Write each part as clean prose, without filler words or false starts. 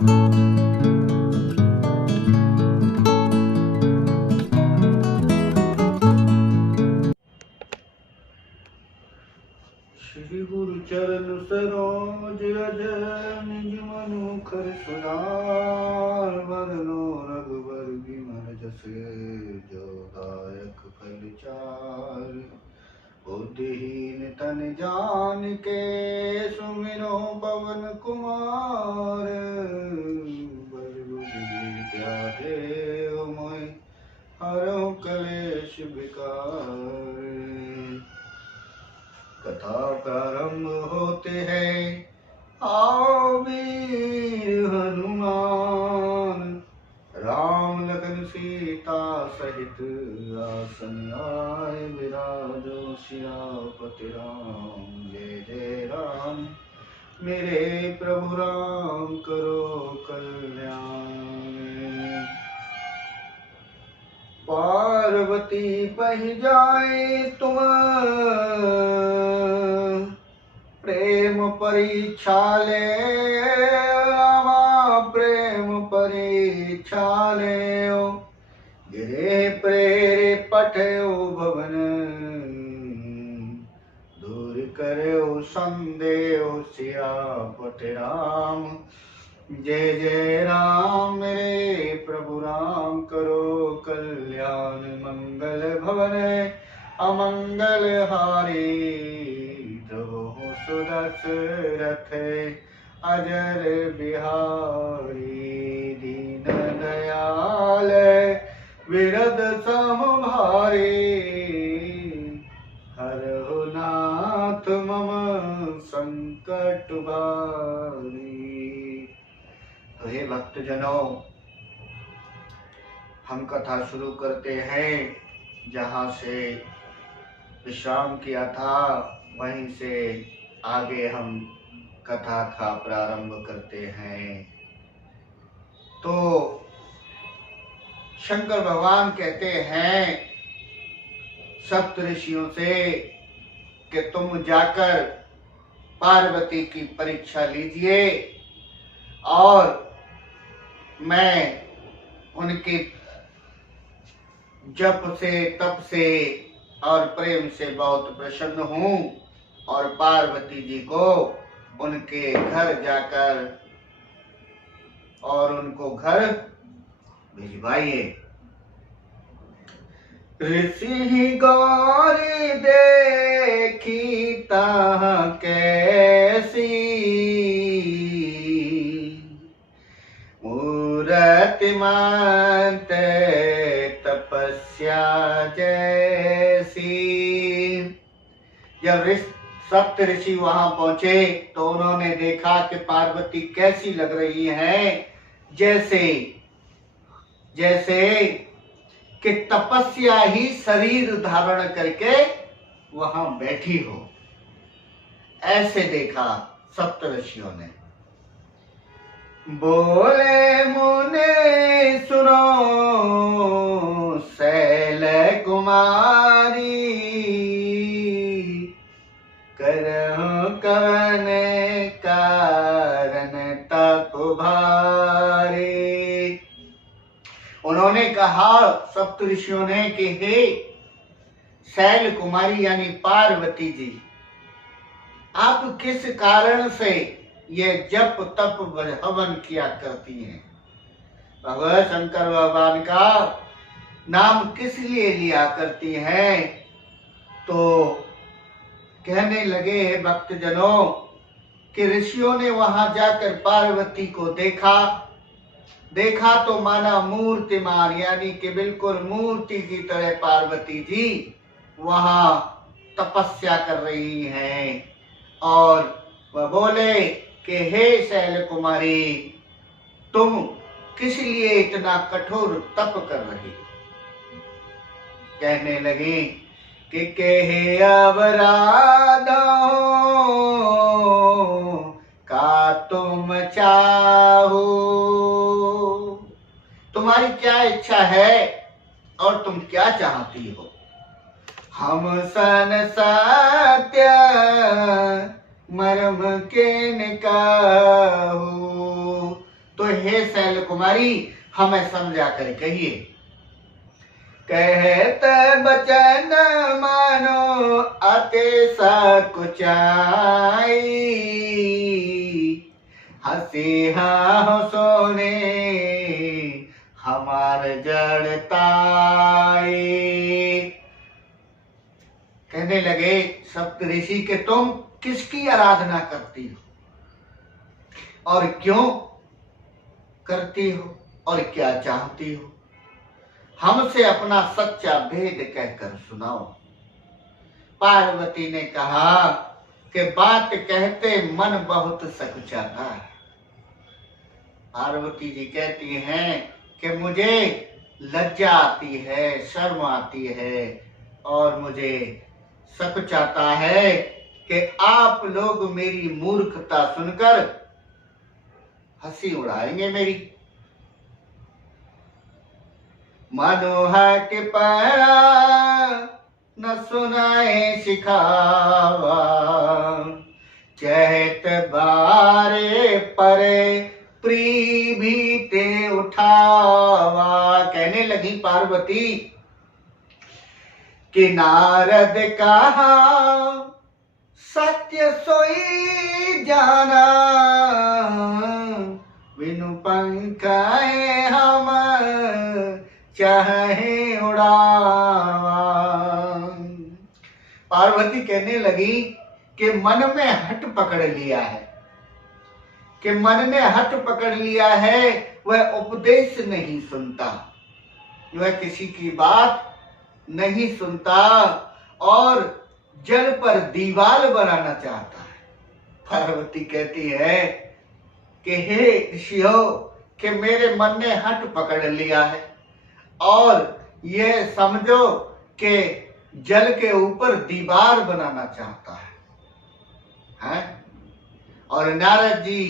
श्री गुरु चरण सरोज रज निज मनुखर सुनार वरनो रघुबर विमल जस जो दायक फल चार। बुद्धिहीन तन जान के सुमिरो पवन कुमार। बल बुद्धि विद्या देव मोहि हरहु कलेश विकार। कथा प्रारंभ होते हैं आओ वीर हनुमान। राम लखन सीता सहित आसन आए विराजो सियापति राम। जय जय राम मेरे प्रभु राम करो कल्याण। पार्वती पहि जाए तुम प्रेम परीक्षा ले। रामा प्रेम परीक्षा ले गिरे प्रेरे पठयो भवन। दूर करो संदेह सियापति राम। जय जय राम मेरे प्रभु राम करो कल्याण। मंगल भवन अमंगल हारी द्रवहु सुदशरथ अजर बिहारी। दीन दयाल विरद सम भारी हरहु नाथ मम संकट भारी। तो हे भक्तजनों, हम कथा शुरू करते हैं। जहाँ से विश्राम किया था वहीं से आगे हम कथा का प्रारंभ करते हैं। तो शंकर भगवान कहते हैं सप्त ऋषियों से कि तुम जाकर पार्वती की परीक्षा लीजिए और मैं उनके जप से तप से और प्रेम से बहुत प्रसन्न हूँ और पार्वती जी को उनके घर जाकर और उनको घर भिजवाइए। ऋषि गौरी देखी ताह कैसी मूरतिमंत तपस्या जैसी। जब सप्त ऋषि वहां पहुंचे तो उन्होंने देखा कि पार्वती कैसी लग रही है, जैसे जैसे कि तपस्या ही शरीर धारण करके वहां बैठी हो, ऐसे देखा सप्त ऋषियों ने। बोले मुने सुनो शैल कुमारी करहु कवन कारण तप भारी। उन्होंने कहा सप्त ऋषियों ने कि हे शैल कुमारी यानी पार्वती जी, आप किस कारण से ये जप तप हवन किया करती हैं? भगवान शंकर भगवान का नाम किस लिए लिया करती हैं? तो कहने लगे हे भक्तजनों कि ऋषियों ने वहां जाकर पार्वती को देखा तो माना मूर्तिमान यानी कि बिल्कुल मूर्ति की तरह पार्वती जी वहां तपस्या कर रही हैं। और वह बोले कि हे शैल कुमारी, तुम किस लिए इतना कठोर तप कर रही? कहने लगी कि कहे अवराधा का तुम चाहो, तुम्हारी क्या इच्छा है और तुम क्या चाहती हो? हम सन सत्य मर्म के निकाहो। तो हे शैल कुमारी हमें समझा कर कहिए। कहत बचन मानो अति सकुचाई, हसी हाँ सोने हमार जड़ताई। कहने लगे सप्तऋषि के तुम किसकी आराधना करती हो और क्यों करती हो और क्या चाहती हो, हमसे अपना सच्चा भेद कहकर सुनाओ। पार्वती ने कहा कि बात कहते मन बहुत सकुचाता है। पार्वती जी कहती हैं कि मुझे लज्जा आती है, शर्म आती है और मुझे सकुचाता है कि आप लोग मेरी मूर्खता सुनकर हंसी उड़ाएंगे मेरी। मनोहर के पैरा न सुनाए सिखावा, चहत बारे परे प्री भी ते उठावा। कहने लगी पार्वती कि नारद कहा सत्य सोई जाना, बिनु पंख हम चाहे उड़ावा। पार्वती कहने लगी कि मन में हट पकड़ लिया है, कि मन ने हट पकड़ लिया है, वह उपदेश नहीं सुनता, वह किसी की बात नहीं सुनता और जल पर दीवार बनाना चाहता है। पार्वती कहती है कि हे ऋषियों कि मेरे मन ने हट पकड़ लिया है और यह समझो कि जल के ऊपर दीवार बनाना चाहता है? और नारद जी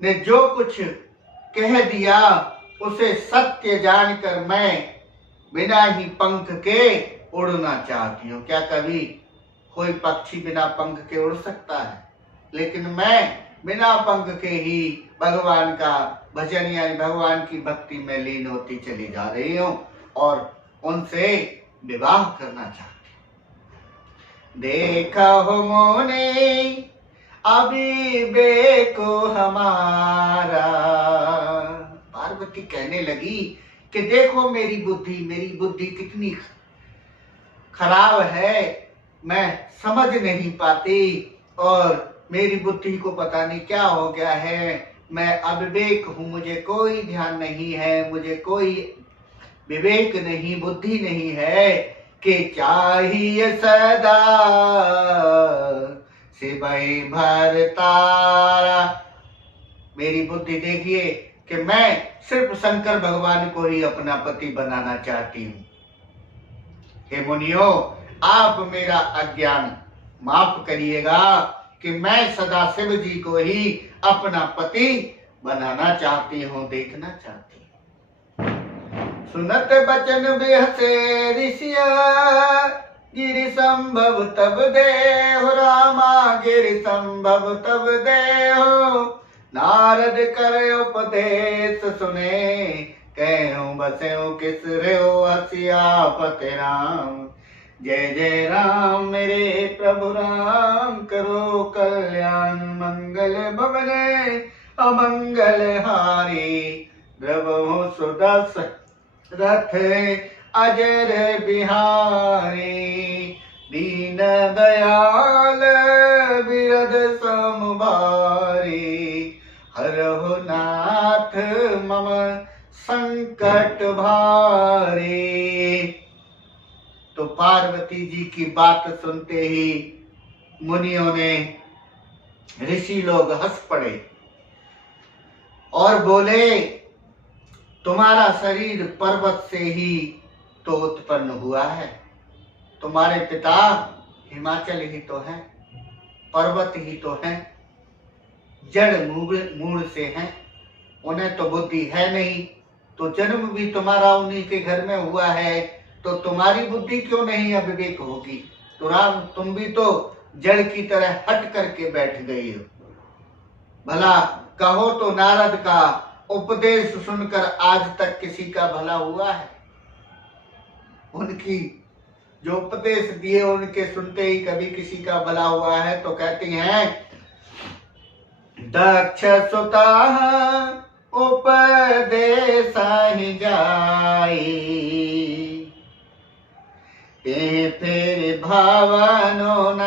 ने जो कुछ कह दिया उसे सत्य जानकर मैं बिना ही पंख के उड़ना चाहती हूँ। क्या कभी कोई पक्षी बिना पंख के उड़ सकता है? लेकिन मैं बिना पंख के ही भगवान का भजन यानी भगवान की भक्ति में लीन होती चली जा रही हूँ और उनसे विवाह करना चाहती हूँ। देखा हो मोने अभी बेको हमारा। पार्वती कहने लगी कि देखो मेरी बुद्धि कितनी खराब है, मैं समझ नहीं पाती और मेरी बुद्धि को पता नहीं क्या हो गया है। मैं अविवेक हूँ, मुझे कोई ध्यान नहीं है, मुझे कोई विवेक नहीं, बुद्धि नहीं है कि चाहिए सदा सिवाय भर तारा। मेरी बुद्धि देखिए कि मैं सिर्फ शंकर भगवान को ही अपना पति बनाना चाहती हूँ। हे मुनियों, आप मेरा अज्ञान माफ करिएगा कि मैं सदा शिव जी को ही अपना पति बनाना चाहती हूँ, देखना चाहती हूँ। सुनत बचन बेहसे ऋषिया, गिरि संभव तब देहो रामा, गिरि संभव तब देहो। नारद करे उपदेश सुने, कहूँ बस्यो किस रेहो हसिया पते राम। जय जय राम मेरे प्रभु राम, करो कल्याण मंगल भवने अमंगल हारी। द्रवहु सुदस रथ अजर बिहारी, दीन दयाल बिरद समभारी। हरहु नाथ मम संकट भारी। तो पार्वती जी की बात सुनते ही मुनियों ने, ऋषि लोग हंस पड़े और बोले तुम्हारा शरीर पर्वत से ही तो उत्पन्न हुआ है, तुम्हारे पिता हिमाचल ही तो है, पर्वत ही तो है, जड़ मूल से हैं, उन्हें तो बुद्धि है नहीं, तो जन्म भी तुम्हारा उन्हीं के घर में हुआ है, तो तुम्हारी बुद्धि क्यों नहीं अविवेक होगी? तो राम तुम भी तो जड़ की तरह हट करके बैठ गई हो। भला कहो तो नारद का उपदेश सुनकर आज तक किसी का भला हुआ है? उनकी जो उपदेश दिए उनके सुनते ही कभी किसी का भला हुआ है? तो कहती हैं दक्ष सुता उपदेश ही जाई, ते फिर भावनो न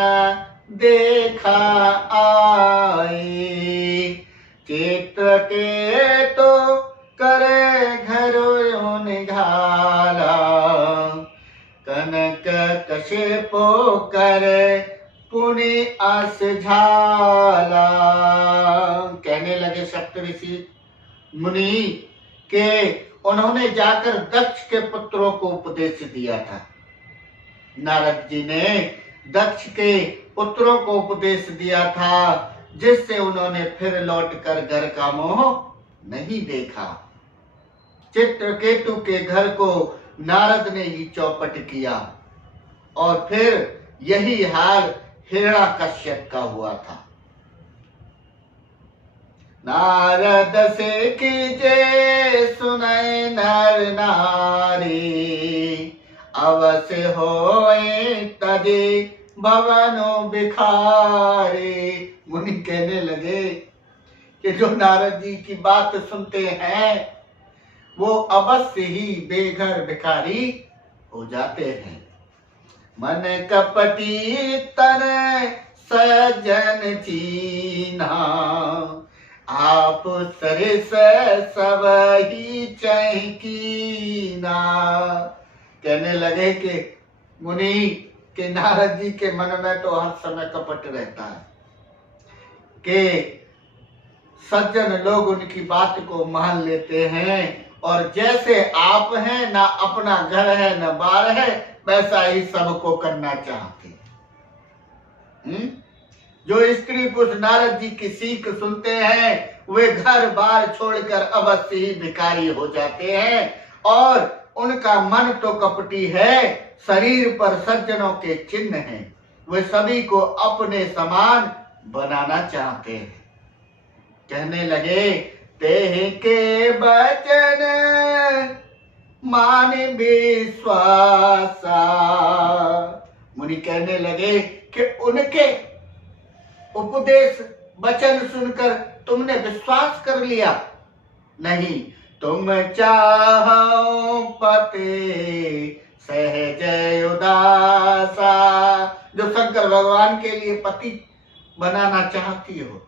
देखा आई, चित्र के तो करे घरो निघाला, कनक कशिपो कर पुनि अस झाला। कहने लगे सप्तऋषि मुनि के उन्होंने जाकर दक्ष के पुत्रों को उपदेश दिया था। नारद जी ने दक्ष के पुत्रों को उपदेश दिया था, जिससे उन्होंने फिर लौटकर घर का मोह नहीं देखा। चित्रकेतु के घर को नारद ने ही चौपट किया और फिर यही हाल हिरण्याकश्यप का हुआ था। नारद से कीजे सुनय नर नारी, अवश्य होए तजे भवनो भिखारी। मुनि कहने लगे कि जो नारद जी की बात सुनते हैं वो अवश्य ही बेघर भिखारी हो जाते हैं। मन कपटी तन सजन चीन्हा, आप सरिस सब ही चहकीना। कहने लगे कि मुनि के नारद जी के मन में तो हर समय कपट रहता है कि सज्जन लोग उनकी बात को मान लेते हैं और जैसे आप हैं, ना अपना घर है ना बार है, वैसा ही सबको करना चाहते हैं। जो स्त्री पुरुष नारद जी की सीख सुनते हैं वे घर बार छोड़कर अवश्य ही भिखारी हो जाते हैं और उनका मन तो कपटी है, शरीर पर सज्जनों के चिन्ह हैं। वे सभी को अपने समान बनाना चाहते हैं। कहने लगे तेह के बचन मान विश्वासा। मुनि कहने लगे कि उनके उपदेश वचन सुनकर तुमने विश्वास कर लिया? नहीं, तुम चाहो पते सहज उदासा। जो शंकर भगवान के लिए पति बनाना चाहती हो।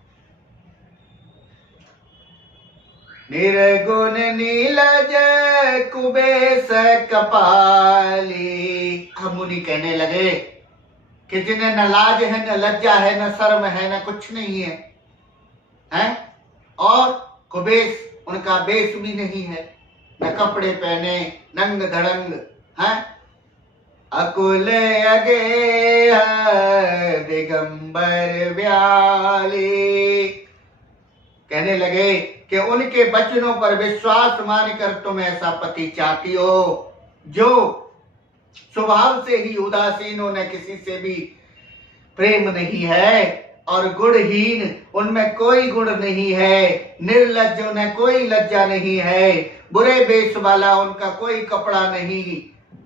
निर्गुण नीलज कुबेश कपाली। हम मुनि कहने लगे कि जिन्हें न लाज है न लज्जा है न शर्म है न कुछ नहीं है, हैं? और कुबेश उनका बेश भी नहीं है, न कपड़े पहने, नंग धड़ंग हैं। अकुल अगे दिगंबर व्याली। कहने लगे कि उनके वचनों पर विश्वास मानकर तुम ऐसा पति चाहती हो जो स्वभाव से ही उदासीन हो, न किसी से भी प्रेम नहीं है और गुणहीन, उनमें कोई गुण नहीं है, निर्लज्ज, उन्हें कोई लज्जा नहीं है, बुरे वेश वाला, उनका कोई कपड़ा नहीं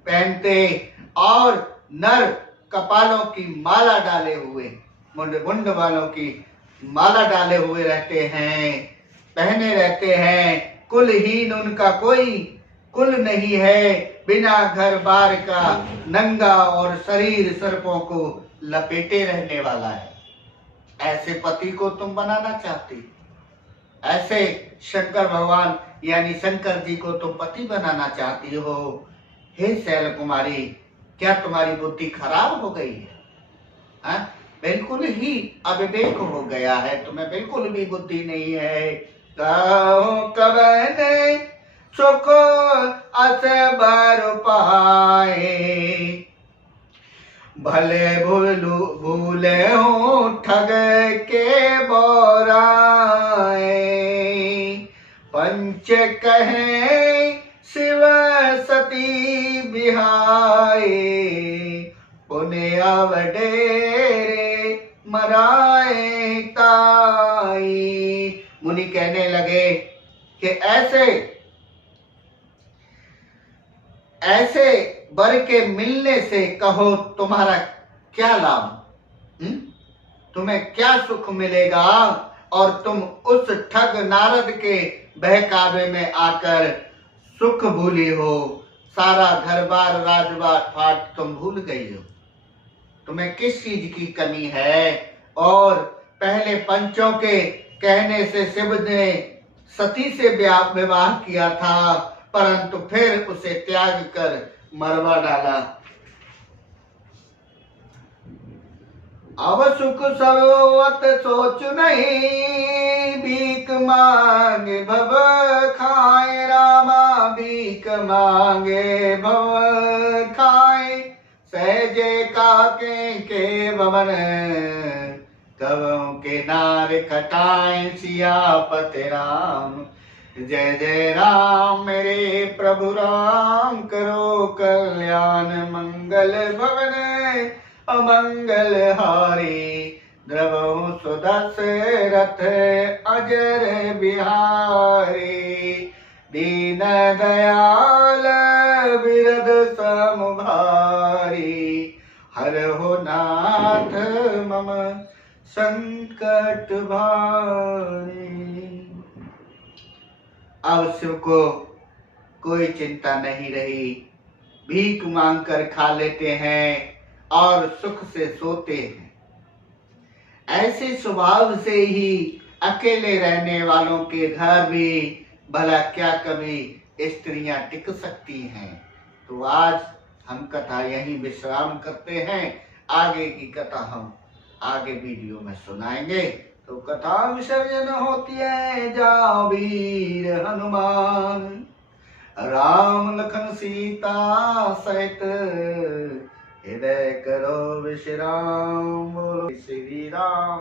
पहनते और नर कपालों की माला डाले हुए, मुंड वालों की माला डाले हुए रहते हैं, पहने रहते हैं। कुलहीन, उनका कोई कुल नहीं है, बिना घर बार का, नंगा और शरीर सर्पों को लपेटे रहने वाला है। ऐसे पति को तुम बनाना चाहती, ऐसे शंकर भगवान यानी शंकर जी को तुम पति बनाना चाहती हो। हे शैल कुमारी, क्या तुम्हारी बुद्धि खराब हो गई है? हाँ? बिल्कुल ही अविवेक हो गया है, तुम्हें बिल्कुल भी बुद्धि नहीं है। कबने सुख अस बर पाए, भले भूले हो ठग के बोराए। पंच कहे शिव सती बिहाए, पुण्य अवडेरे मराए ताई। मुनि कहने लगे कि ऐसे ऐसे वर के मिलने से कहो तुम्हारा क्या लाभ, तुम्हें क्या सुख मिलेगा, और तुम उस ठग नारद के बहकावे में आकर सुख भूली हो, सारा घर बार राजबार फाट तुम भूल गई हो। तुम्हें किस चीज की कमी है? और पहले पंचों के कहने से शिव ने सती से विवाह किया था, परंतु फिर उसे त्याग कर मरवा डाला। अब सुख सरोवत सोच नहीं, भीख मांगे भव खाए रामा, भीख मांगे भव खाए। सहजे काके के भवन, कवों के नार खटाए, सियापति राम। जय जय राम मेरे प्रभु राम, करो कल्याण मंगल भवन, अमंगल हारी। द्रवहु सुदशरथ अजर बिहारी, दीन दयाल बिरद समुभारी। हरहु नाथ मम संकट भारी। अब शिव को कोई चिंता नहीं रही, भीख मांगकर खा लेते हैं और सुख से सोते हैं। ऐसे स्वभाव से ही अकेले रहने वालों के घर भी भला क्या कभी स्त्रियां टिक सकती हैं। तो आज हम कथा यहीं विश्राम करते हैं, आगे की कथा हम आगे वीडियो में सुनाएंगे। तो कथा विसर्जन होती है, जाओ वीर हनुमान, राम लखन सीता सहित हृदय करो विश्राम। बोलो श्री राम।